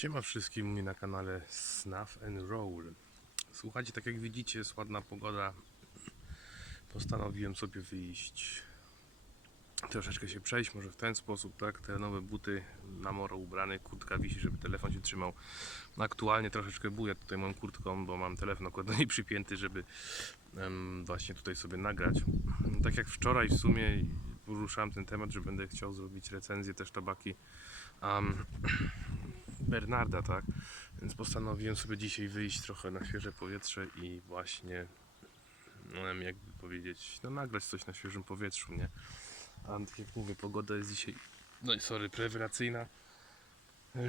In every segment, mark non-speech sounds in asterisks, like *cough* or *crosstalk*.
Siema wszystkim mnie na kanale Snuff and Roll. Słuchajcie, tak jak widzicie, jest ładna pogoda. Postanowiłem sobie wyjść, troszeczkę się przejść, może w ten sposób, tak? Te nowe buty na moro ubrany, kurtka wisi, żeby telefon się trzymał. Aktualnie troszeczkę buję tutaj moją kurtką, bo mam telefon akurat i przypięty, żeby em, właśnie tutaj sobie nagrać. Tak jak wczoraj w sumie poruszałem ten temat, że będę chciał zrobić recenzję też tabaki um, Bernarda, tak? Więc postanowiłem sobie dzisiaj wyjść trochę na świeże powietrze i właśnie, jakby powiedzieć, no nagrać coś na świeżym powietrzu, nie? A tak jak mówię, pogoda jest dzisiaj, no i sorry, rewelacyjna.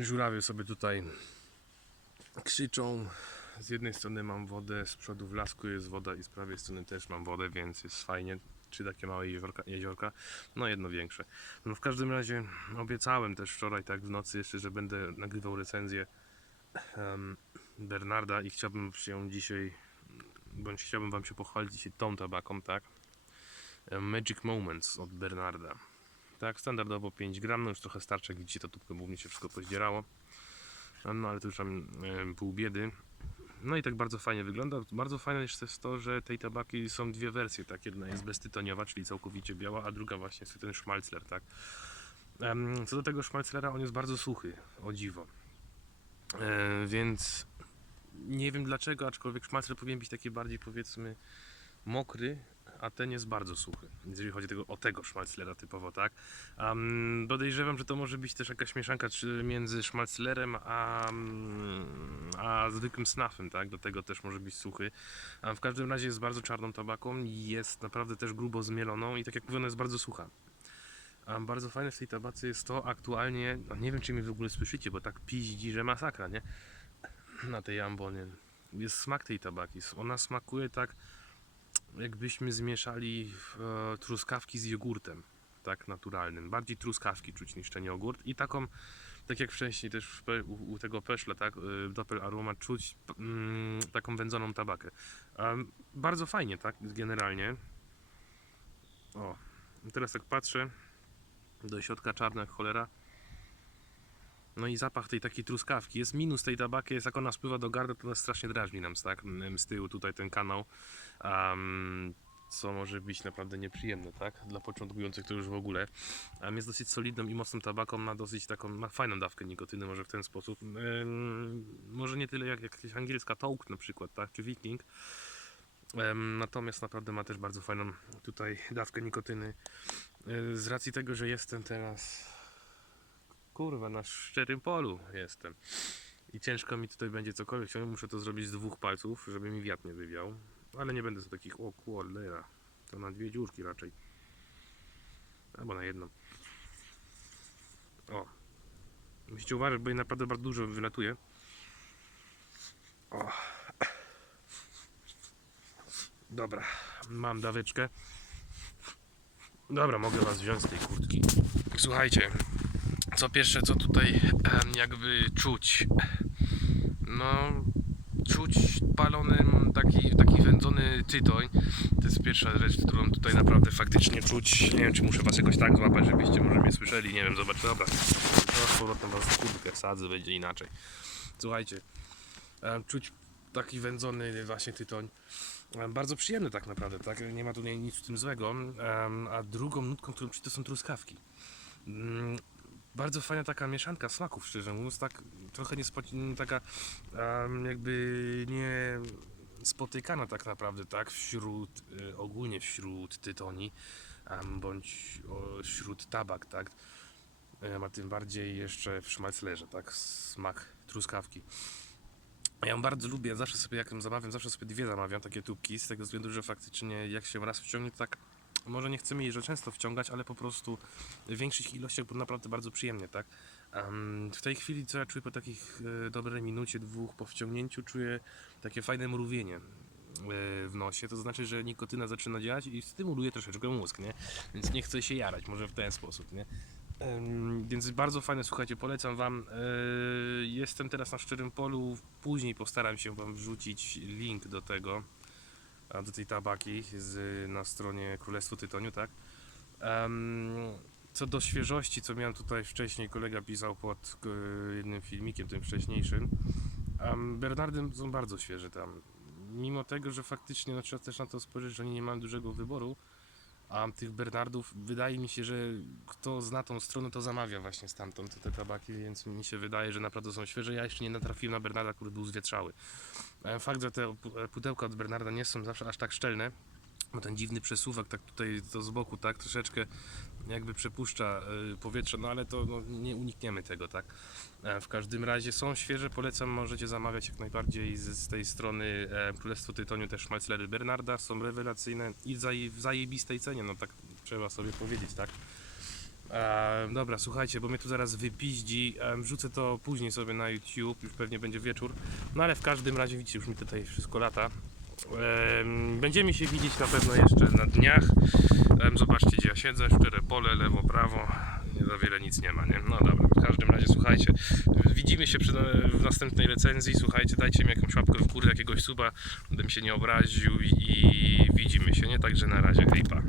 Żurawie sobie tutaj krzyczą. Z jednej strony mam wodę, z przodu w lasku jest woda i z prawej strony też mam wodę, więc jest fajnie. Trzy takie małe jeziorka, jeziorka no jedno większe. No w każdym razie obiecałem też wczoraj, tak w nocy jeszcze, że będę nagrywał recenzję em, Bernarda i chciałbym się dzisiaj, bądź chciałbym Wam się pochwalić dzisiaj tą tabaką, tak? Magic Moments od Bernarda. Tak, standardowo 5 gram, no już trochę starcze, jak widzicie to tubkę, mnie się wszystko pozdzierało. No ale to już mam em, pół biedy. No i tak bardzo fajnie wygląda. Bardzo fajne jeszcze jest to, że tej tabaki są dwie wersje, tak? Jedna jest beztytoniowa, czyli całkowicie biała, a druga właśnie jest ten szmalcler, tak? Co do tego szmalclera, on jest bardzo suchy, o dziwo. E, więc nie wiem dlaczego, aczkolwiek szmalcler powinien być taki bardziej powiedzmy mokry, a ten jest bardzo suchy. Jeżeli chodzi tego, o tego szmalclera typowo, tak? Um, podejrzewam, że to może być też jakaś mieszanka między szmalclerem a, a zwykłym snafem, tak? Do tego też może być suchy. A w każdym razie jest bardzo czarną tabaką, jest naprawdę też grubo zmieloną i tak jak mówiono jest bardzo sucha. A bardzo fajne w tej tabace jest to aktualnie, no nie wiem czy mnie w ogóle słyszycie, bo tak piździ, że masakra, nie? *clears throat* Na tej ambonie. Jest smak tej tabaki. Ona smakuje tak, jakbyśmy zmieszali e, truskawki z jogurtem, tak naturalnym. Bardziej truskawki czuć niż ten jogurt i taką, tak jak wcześniej też u, tego peszla, tak, y, Doppel Aroma czuć mm, taką wędzoną tabakę. Em, bardzo fajnie, tak, generalnie. O, teraz tak patrzę, do środka czarna jak cholera. No i zapach tej takiej truskawki. Jest minus tej tabaki, jest jak ona spływa do gardła, to nas strasznie drażni nam tak? z tyłu tutaj ten kanał. Um, co może być naprawdę nieprzyjemne, tak? Dla początkujących to już w ogóle. Um, jest dosyć solidną i mocną tabaką, ma dosyć taką, ma fajną dawkę nikotyny, może w ten sposób. Em, może nie tyle jak jakaś angielska Toke na przykład, tak? Czy Viking. Em, natomiast naprawdę ma też bardzo fajną tutaj dawkę nikotyny. E, Z racji tego, że jestem teraz kurwa na szczerym polu jestem i ciężko mi tutaj będzie cokolwiek chciałem, muszę to zrobić z dwóch palców, żeby mi wiatr nie wywiał, ale nie będę z takich, o cholera, to na dwie dziurki raczej, albo na jedną. O, musicie uważać, bo jej naprawdę bardzo dużo wylatuje. O. Dobra, mam daweczkę. Dobra, mogę was wziąć z tej kurtki. Słuchajcie, co pierwsze, co tutaj jakby czuć? No, czuć palony taki, taki wędzony tytoń. To jest pierwsza rzecz, którą tutaj naprawdę faktycznie czuć. Nie wiem, czy muszę was jakoś tak złapać, żebyście może mnie słyszeli. Nie wiem, zobacz, dobra. No, z powrotem was w kurtkę wsadzę, będzie inaczej. Słuchajcie, czuć taki wędzony właśnie tytoń. Bardzo przyjemny tak naprawdę, tak? Nie ma tu nic w tym złego. A drugą nutką, którą czuć, to są truskawki. Bardzo fajna taka mieszanka smaków, szczerze mówiąc, tak trochę niespo- taka em, jakby nie spotykana tak naprawdę, tak, wśród, y, ogólnie wśród tytoni, em, bądź o, wśród tabak, tak, em, a tym bardziej jeszcze w szmalclerze, tak, smak truskawki. Ja ją bardzo lubię, zawsze sobie jak ją zamawiam, zawsze sobie dwie zamawiam, takie tubki, z tego względu, że faktycznie jak się raz wciągnie, tak może nie chcemy jej że często wciągać, ale po prostu w większych ilościach, bo naprawdę bardzo przyjemnie, tak? Em, w tej chwili, co ja czuję po takich e, dobrej minucie, dwóch po wciągnięciu, czuję takie fajne mrówienie e, w nosie, to znaczy, że nikotyna zaczyna działać i stymuluje troszeczkę mózg, nie? Więc nie chcę się jarać, może w ten sposób, nie? Więc bardzo fajne, słuchajcie, polecam Wam. E, Jestem teraz na szczerym polu. Później postaram się Wam wrzucić link do tego, do tej tabaki z, na stronie Królestwo Tytoniu, tak? Em, co do świeżości, co miałem tutaj wcześniej, kolega pisał pod e, jednym filmikiem, tym wcześniejszym. Um, Bernardy są bardzo świeże tam. Mimo tego, że faktycznie no, trzeba też na to spojrzeć, że oni nie mają dużego wyboru, a tych Bernardów wydaje mi się, że kto zna tą stronę, to zamawia właśnie stamtąd te tabaki, więc mi się wydaje, że naprawdę są świeże. Ja jeszcze nie natrafiłem na Bernarda, który był zwietrzały. E, Fakt, że te pu- pudełka od Bernarda nie są zawsze aż tak szczelne, bo ten dziwny przesuwak tak tutaj to z boku, tak troszeczkę jakby przepuszcza y, powietrze, no ale to no, nie unikniemy tego, tak. E, W każdym razie są świeże, polecam, możecie zamawiać jak najbardziej z, z tej strony e, Królestwo Tytoniu też Schmalzlery Bernarda, są rewelacyjne i w zaje, w zajebistej cenie, no tak trzeba sobie powiedzieć, tak. E, dobra, słuchajcie, bo mnie tu zaraz wypiździ, e, wrzucę to później sobie na YouTube, już pewnie będzie wieczór, no ale w każdym razie widzicie, już mi tutaj wszystko lata. Em, Będziemy się widzieć na pewno jeszcze na dniach. Zobaczcie gdzie ja siedzę, szczere pole, lewo, prawo. Nie za wiele nic nie ma, nie? No dobra, w każdym razie słuchajcie. Widzimy się przy, w następnej recenzji. Słuchajcie, dajcie mi jakąś łapkę w górę, jakiegoś suba, bym się nie obraził i widzimy się, nie? Także na razie, hejpa.